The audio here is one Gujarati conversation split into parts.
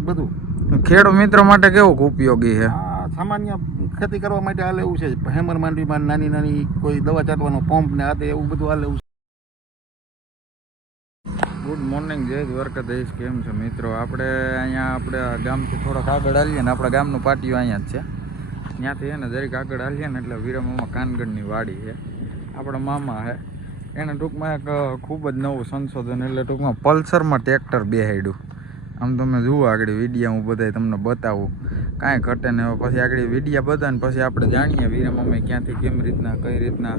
બધું ખેડૂત મિત્રો માટે કેવું ઉપયોગી છે? સામાન્ય ખેતી કરવા માટે હાલે એવું છે. હેમર માંડવીમાં નાની નાની કોઈ દવા છાંટવાનો પંપ ને આ તે એવું બધું હાલે એવું છે. ગુડ મોર્નિંગ, જય દ્વારકાધીશ. કેમ છે મિત્રો? આપણે ગામથી થોડાક આગળ હાલીએ ને આપણા ગામનું પાટિયું અહીંયા જ છે. ત્યાંથી છે ને દરેક આગળ હાલીએ ને એટલે વીરામામા કાનગડની વાડી છે. આપણા મામા છે એને ટૂંકમાં એક ખૂબ જ નવું સંશોધન, એટલે ટૂંકમાં પલ્સરમાં ટ્રેક્ટર બેહાડ્યું. આમ તમે જુઓ આગળ વિડીયા હું બધા તમને બતાવું, કાંઈ ઘટે ને પછી આગળ વિડીયા બતાવે ને પછી આપણે જાણીએ વીરામામાએ ક્યાંથી કઈ રીતના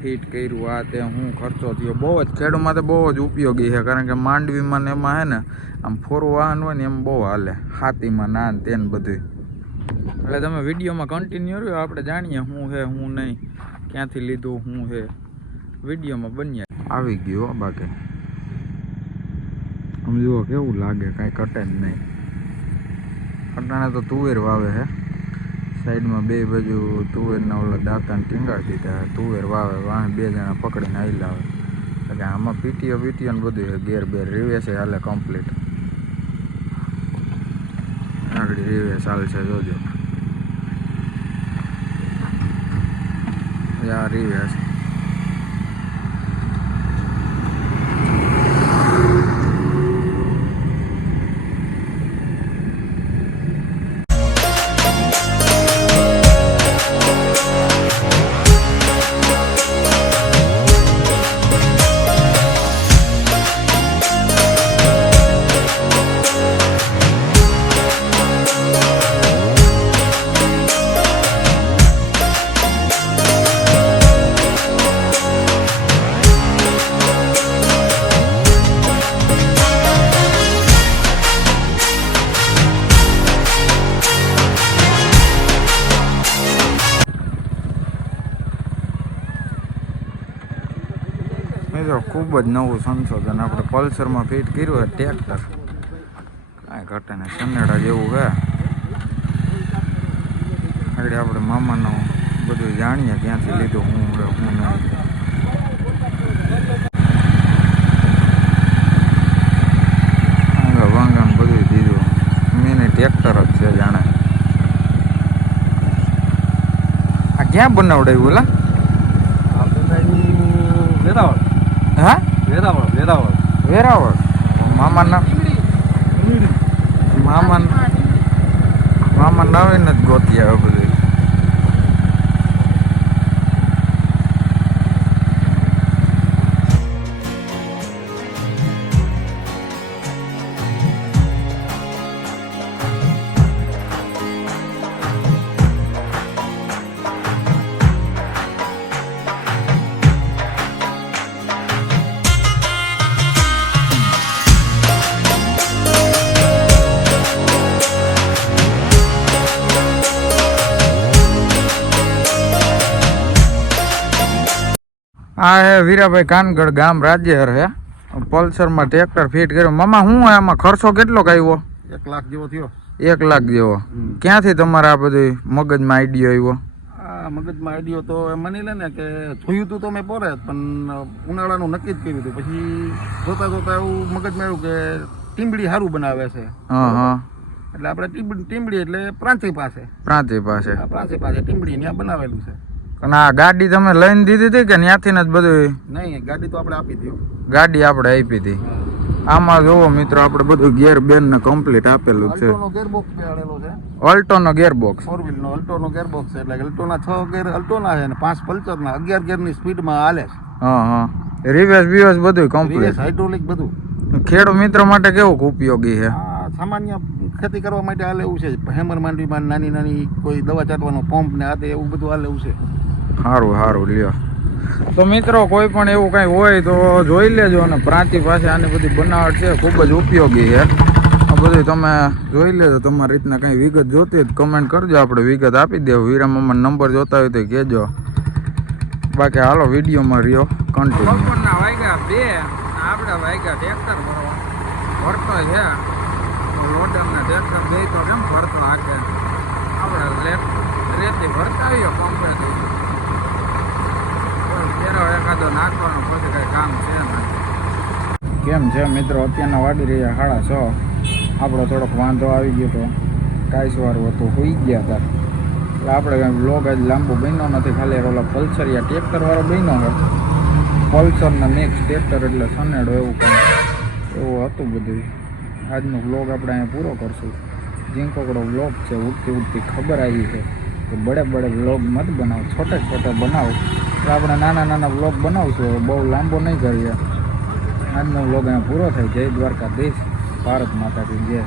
ફિટ કર્યું, આ તે શું ખર્ચો થયો. બહુ જ ખેડૂત માટે બહુ જ ઉપયોગી છે, કારણ કે માંડવીમાં ને એમાં છે ને આમ ફોરું વાહન હોય ને એમ બહુ હાલે, હાથીમાં ના ને તેને બધું. એટલે તમે વિડીયોમાં કન્ટિન્યુ રહ્યો, આપણે જાણીએ શું છે શું નહીં, ક્યાંથી લીધું શું છે, વિડીયોમાં બન્યા. આવી ગયો બાકી આમ જુઓ કેવું લાગે, કાંઈ કટે જ નહીં. અટાણે તો તુવેર વાવે છે સાઈડમાં, બે બાજુ તુવેરના ઓલા દાંતાને ટીંગાડી દીધા. તુવેર વાવે, વાહ બે જણા પકડીને આવી લાવે. એટલે આમાં પીટીઓ ને બધું છે, ગેર બેર રિવેસે હાલે કમ્પ્લીટ. આગળ રિવેસ હાલશે જોજો, આ રિવેસ. ખૂબ જ નવું સંશોધન આપણે પલ્સરમાં ફિટ કર્યું છે ટ્રેક્ટર. કાંઈ ઘટે ને સનેડા જેવું છે. આગળ આપણે મામાનું બધું જાણીએ ક્યાંથી લીધું, શું નહીં. વાંગાને બધું દીધું, મિની ટ્રેક્ટર જ છે જાણે. આ ક્યાં બનાવડાવ્યું ઓલા? વેરાવળ. હા, વેરાવળ. મામા નવીન જ ગોતી આવે બધું. આ હે વીરાભાઈ કાનગડ, ગામ રાજ્યહર હે. પલ્સરમાં ટ્રેક્ટર ફિટ કર્યું. મામા શું એમાં ખર્ચો કેટલો આવ્યો? 1 લાખ જેવો થયો. 1 લાખ જેવો. ક્યાંથી તમારે આ બધું મગજમાં આઈડિયો આવ્યો? આ મગજમાં આઈડિયો તો માની લે ને કે જોયું તું તો મેં પોરે, પણ ઉનાળાનું નક્કી જ કર્યું હતું. પછી જોતા એવું મગજમાં આવ્યું કે ટીંબડી સારું બનાવે છે. એટલે આપણે ટીંબડી એટલે પ્રાંતિ પાસે ટીંબડી ત્યાં બનાવેલું છે. અને આ ગાડી તમે લઈને દીધી હતી કે ત્યાંથી જ બધું? નહીં, ગાડી તો આપણે આપી દીધી. ગાડી આપણે આપી હતી. આમાં જોવો મિત્રો, આપણે બધું ગેર બેર ને કમ્પ્લીટ આપેલું છે. ગેરબોક્સ બેહાડેલો છે. અલ્ટોનો ગેરબોક્સ, 4 વ્હીલનો અલ્ટોનો ગેરબોક્સ છે. એટલે અલ્ટોના 6 ગેર અલ્ટોના છે અને 5 પલ્સરના 11 ગેરની સ્પીડમાં હાલે છે. રિવેસ બીવેસ બધું કમ્પ્લીટ, હાઇડ્રોલિક બધું. ખેડૂત મિત્રો માટે કેવું ઉપયોગી છે? સામાન્ય ખેતી કરવા માટે હાલે એવું છે. હેમર માંડવીમાં નાની નાની કોઈ દવા છાંટવાનો પંપ ને આ તે એવું બધું હાલે એવું છે. સારું લ્યો. તો મિત્રો કોઈ પણ એવું કંઈ હોય તો જોઈ લેજો. અને પ્રાંતિ પાસે આની બધી બનાવટ છે, ખૂબ જ ઉપયોગી છે. આ બધું તમે જોઈ લેજો. તમારી રીતના કંઈ વિગત જોતી હોય તો કમેન્ટ કરજો, આપણે વિગત આપી દેવું. વીરામામાનો નંબર જોતા હોય તો કહેજો. બાકી હાલો વિડીયોમાં રહ્યો કન્ટિન્યુ. બપોરના વાગ્યા 2, આપણે વાગ્યા ટ્રેક્ટર ભરતો છે. લોડરના ટ્રેક્ટર ગઈ તો કેમ ભરતો આખે આપણે રેતી ભરતા આવીએ પંપેથી. એકાદો નાખવાનો પછી કઈ કામ છે ને. કેમ છે મિત્રો? અત્યારના વાડી રહ્યા 6:30. આપણો થોડોક વાંધો આવી ગયો હતો, કાંઈસવારું હતું, હોઈ ગયા હતા. એટલે આપણે કાંઈ વ્લોગ આજ લાંબો બન્યો નથી, ખાલી ઓલા પલ્સરિયા ટ્રેક્ટરવાળો બન્યો છે. પલ્સરના નેક્સ્ટ ટ્રેક્ટર એટલે સનેડો એવું કાંઈ એવું હતું બધું. આજનો વ્લોગ આપણે અહીંયા પૂરો કરશું. જીંકોકડો વ્લોગ છે, ઉડતી ઉડતી ખબર આવી છે કે બડે બડે વ્લોગ મત બનાવો, છોટે છોટે બનાવો. તો આપણે નાના નાના વ્લોગ બનાવશું, બહુ લાંબો નહીં કરીએ. આજનો વ્લોગ અહીંયા પૂરો થાય. જય દ્વારકાધીશ, ભારત માતા કી જય.